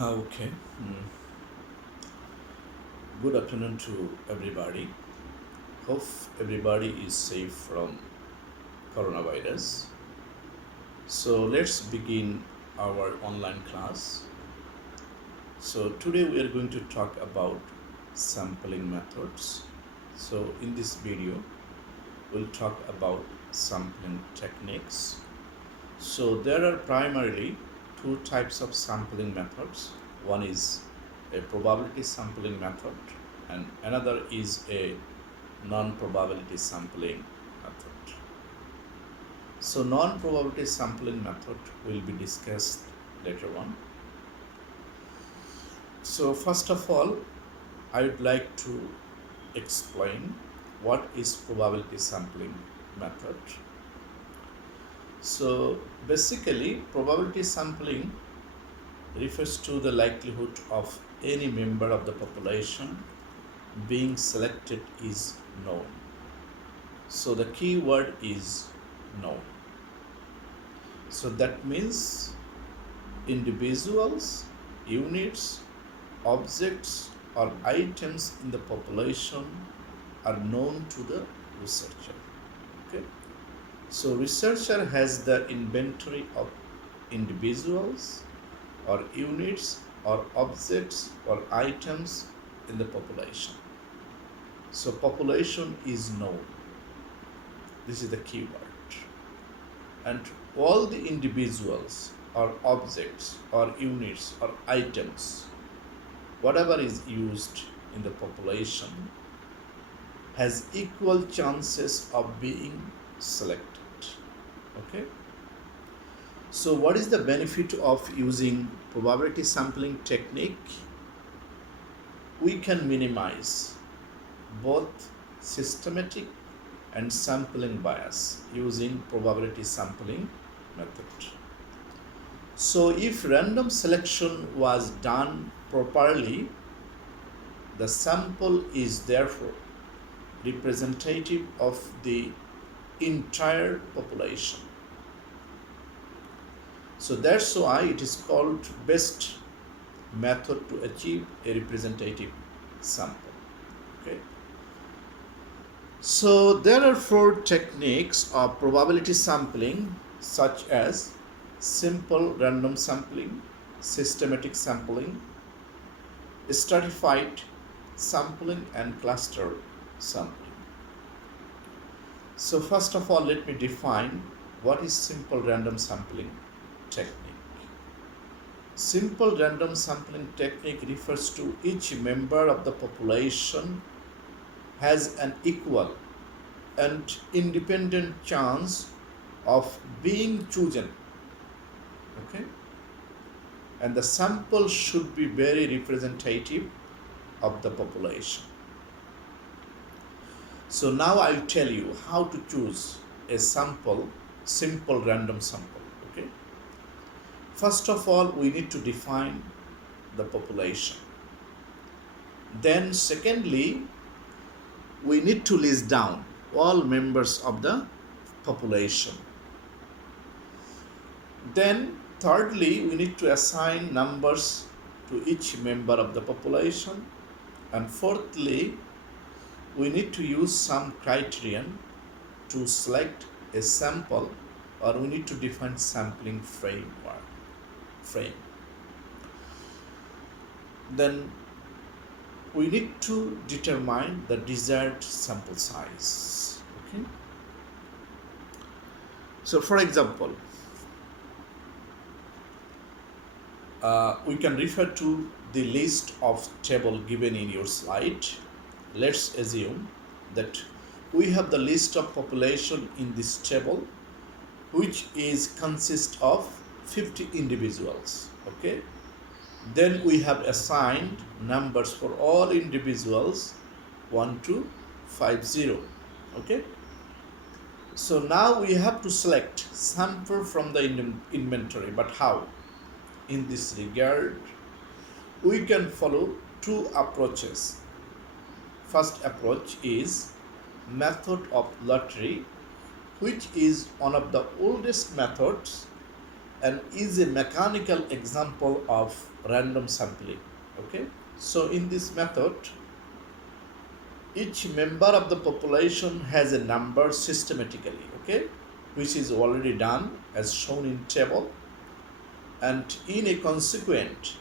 Okay. Mm. Good afternoon to everybody. Hope everybody is safe from coronavirus. So let's begin our online class. So today we are going to talk about sampling methods. So in this video, we'll talk about sampling techniques. So there are primarily two types of sampling methods. One is a probability sampling method and another is a non-probability sampling method. So non-probability sampling method will be discussed later on. So first of all, I would like to explain what is probability sampling method. So basically probability sampling refers to the likelihood of any member of the population being selected is known. So the key word is known. So that means individuals, units, objects or items in the population are known to the researcher. Okay. So researcher has the inventory of individuals or units or objects or items in the population. So population is known. This is the key word. And all the individuals or objects or units or items, whatever is used in the population, has equal chances of being selected. Okay. So what is the benefit of using probability sampling technique? We can minimize both systematic and sampling bias using probability sampling method. So if random selection was done properly, the sample is therefore representative of the entire population. So that's why it is called best method to achieve a representative sample. Okay. So there are four techniques of probability sampling, such as simple random sampling, systematic sampling, stratified sampling, and cluster sampling. So first of all, let me define what is simple random sampling technique. Simple random sampling technique refers to each member of the population has an equal and independent chance of being chosen. Okay? And the sample should be very representative of the population. So now I'll tell you how to choose a sample, simple random sample. Okay? First of all, we need to define the population. Then secondly, we need to list down all members of the population. Then thirdly, we need to assign numbers to each member of the population. And fourthly, we need to use some criterion to select a sample, or we need to define sampling frame. Then we need to determine the desired sample size. Okay. So for example, we can refer to the list of table given in your slide. Let's assume that we have the list of population in this table, which consists of 50 individuals. Okay. Then we have assigned numbers for all individuals 1 to 50. Okay. So now we have to select sample from the inventory. But how? In this regard, we can follow two approaches. First approach is method of lottery, which is one of the oldest methods and is a mechanical example of random sampling. Okay, so in this method, each member of the population has a number systematically, okay, which is already done as shown in table, and in a consequent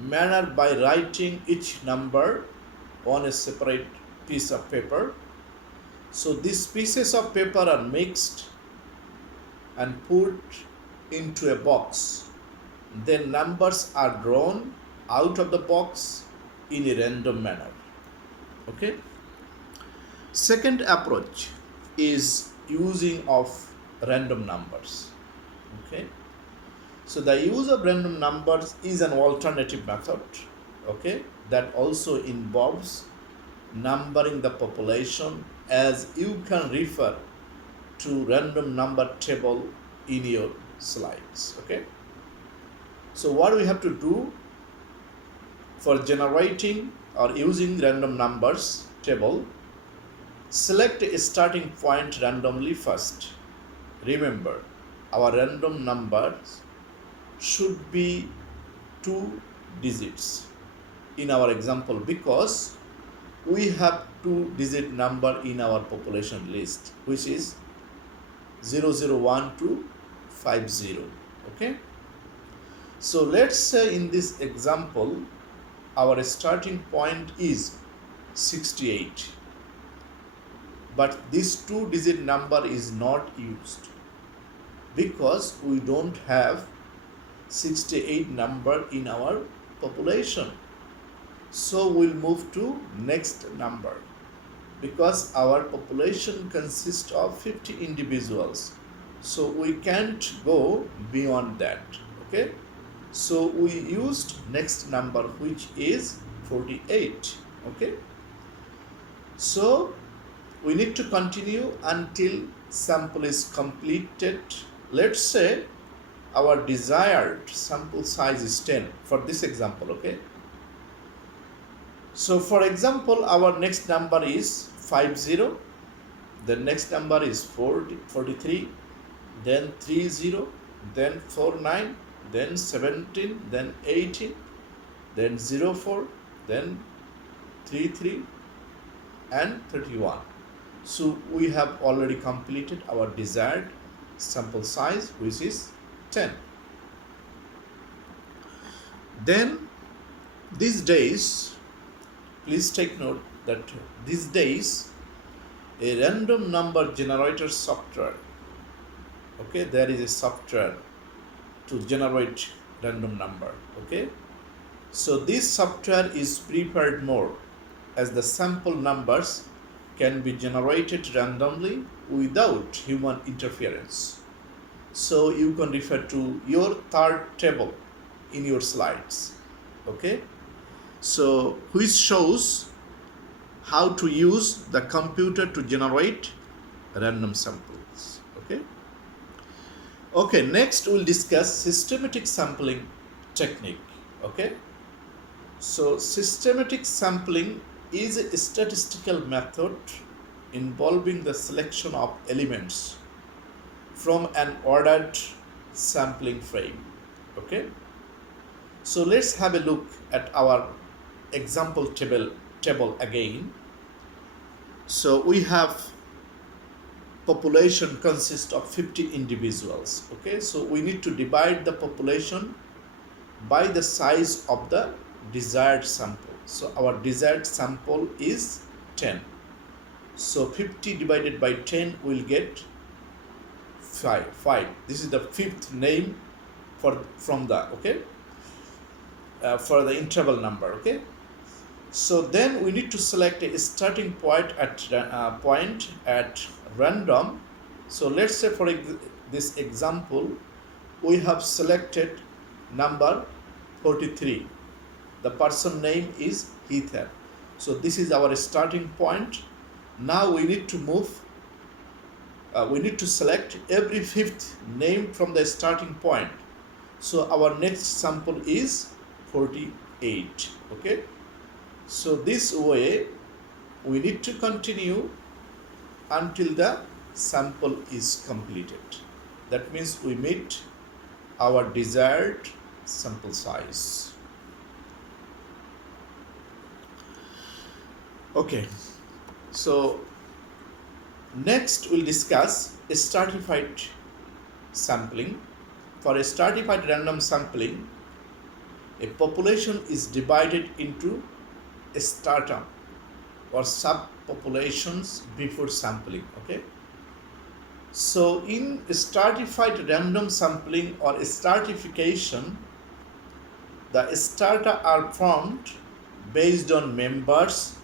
manner by writing each number on a separate piece of paper. So these pieces of paper are mixed and put into a box. Then numbers are drawn out of the box in a random manner. Okay. Second approach is using of random numbers. Okay. So the use of random numbers is an alternative method, okay, that also involves numbering the population, as you can refer to random number table in your slides. Okay. So what we have to do for generating or using random numbers table, select a starting point randomly first. Remember, our random numbers should be 2 digits in our example, because we have 2-digit number in our population list, which is 0012 to 50. Okay, so let's say in this example our starting point is 68, but this 2-digit number is not used because we don't have 68 number in our population. So we'll move to next number, because our population consists of 50 individuals, so we can't go beyond that. Okay, so we used next number, which is 48. Okay, so we need to continue until sample is completed. Let's say our desired sample size is 10 for this example. Okay, so for example our next number is 50, the next number is 43, then 30, then 49, then 17, then 18, then 04, then 33 and 31. So we have already completed our desired sample size, which is 10. Then these days, please take note that these days a random number generator software, okay, there is a software to generate random number. Okay, so this software is prepared more, as the sample numbers can be generated randomly without human interference. So you can refer to your third table in your slides. Okay, so which shows how to use the computer to generate random samples. Okay, next we'll discuss systematic sampling technique. Okay, so systematic sampling is a statistical method involving the selection of elements from an ordered sampling frame. Okay, so let's have a look at our example table again. So we have population consists of 50 individuals. Okay, so we need to divide the population by the size of the desired sample. So our desired sample is 10. So 50 divided by 10 will get 5. This is the fifth name from the for the interval number. Okay, so then we need to select a starting point at random. So let's say for this example we have selected number 43. The person name is Heather. So this is our starting point. Now we need to move. We need to select every fifth name from the starting point. So our next sample is 48. Okay, so this way we need to continue until the sample is completed. That means we meet our desired sample size. Okay, so next we'll discuss stratified sampling. For a stratified random sampling, a population is divided into strata or subpopulations before sampling. Okay, so in stratified random sampling or stratification, the strata are formed based on members'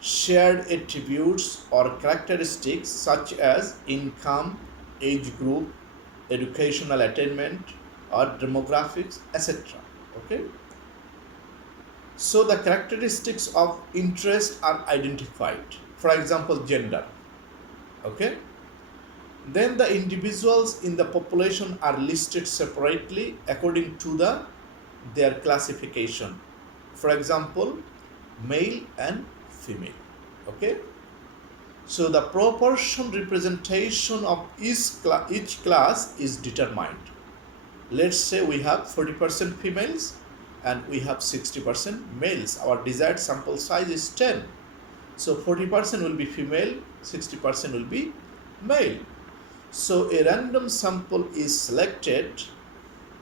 shared attributes or characteristics such as income, age group, educational attainment, or demographics, etc. Okay, so the characteristics of interest are identified. For example, gender. Okay, then the individuals in the population are listed separately according to their classification. For example, male and female. Okay, so the proportion representation of each class is determined. Let's say we have 40% females and we have 60% males. Our desired sample size is 10. So 40% will be female, 60% will be male. So a random sample is selected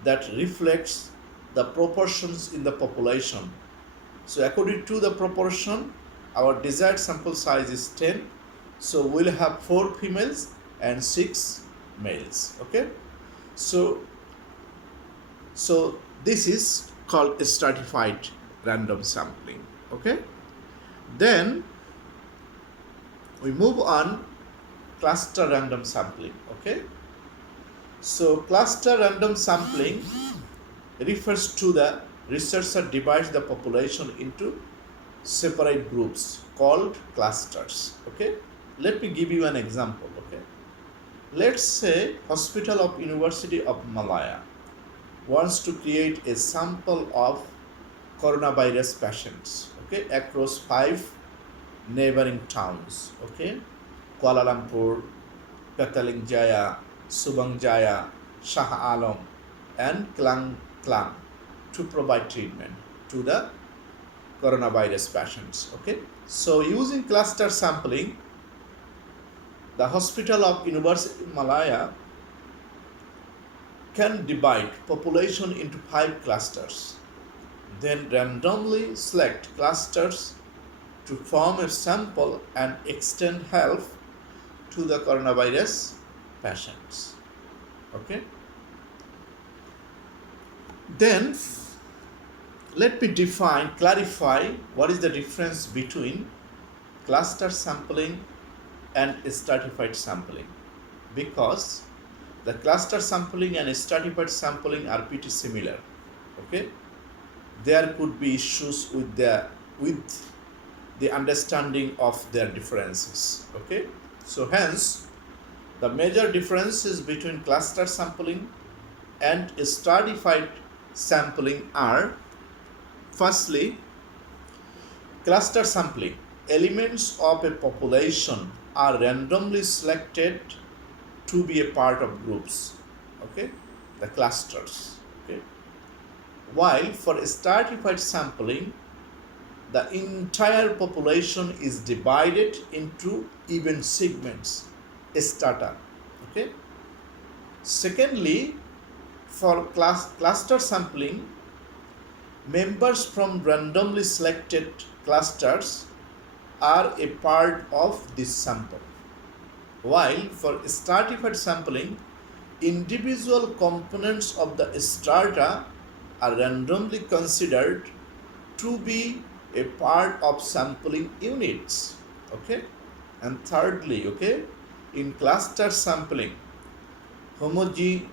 that reflects the proportions in the population. So according to the proportion, our desired sample size is 10. So we'll have 4 females and 6 males. Okay, so this is called stratified random sampling. Okay, then we move on cluster random sampling. Okay, so cluster random sampling refers to the researcher divides the population into separate groups called clusters. Okay, let me give you an example. Okay, let's say Hospital of University of Malaya wants to create a sample of coronavirus patients, okay, across 5 neighboring towns. Okay, Kuala Lumpur, Petaling Jaya, Subang Jaya, Shah Alam, and Klang Klang, to provide treatment to the coronavirus patients. Okay, so using cluster sampling, the Hospital of University of Malaya can divide population into 5 clusters, then randomly select clusters to form a sample and extend help to the coronavirus patients. Okay, then let me clarify what is the difference between cluster sampling and stratified sampling, because the cluster sampling and stratified sampling are pretty similar. Okay, there could be issues with the understanding of their differences. Okay, so hence the major differences between cluster sampling and stratified sampling are: firstly, cluster sampling, elements of a population are randomly selected to be a part of groups. Okay, the clusters. Okay, while for stratified sampling, the entire population is divided into even segments, strata. Okay, secondly, for cluster sampling, members from randomly selected clusters are a part of this sample, while for stratified sampling, individual components of the strata are randomly considered to be a part of sampling units. Okay, and thirdly, okay, in cluster sampling, homogeneity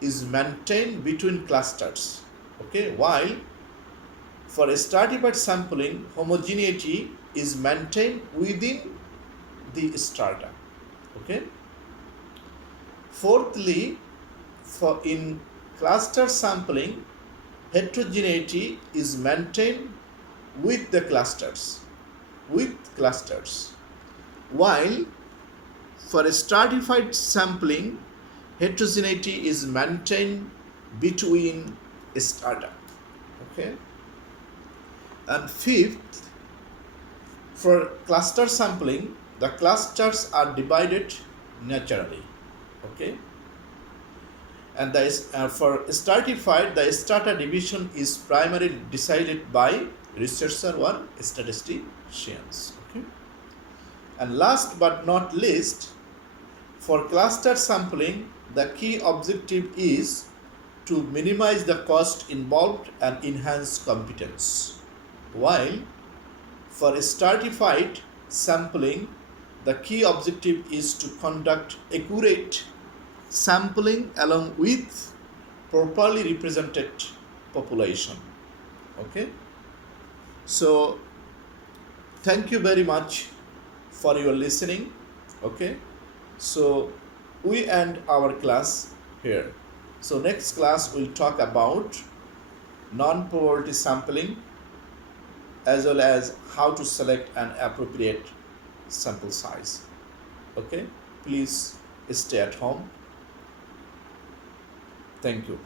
is maintained between clusters. Okay, while for stratified sampling, homogeneity is maintained within the strata. Okay, fourthly, for in cluster sampling, heterogeneity is maintained with the clusters, while for stratified sampling, heterogeneity is maintained between strata. Okay. And fifth, for cluster sampling, the clusters are divided naturally. Okay. And for stratified, the strata division is primarily decided by researcher or statisticians. Okay. And last but not least, for cluster sampling, the key objective is to minimize the cost involved and enhance competence. While for stratified sampling, the key objective is to conduct accurate sampling along with properly represented population. Okay. So thank you very much for your listening. Okay. So we end our class here. So next class we'll talk about non-poverty sampling as well as how to select an appropriate sample size. Okay. Please stay at home. Thank you.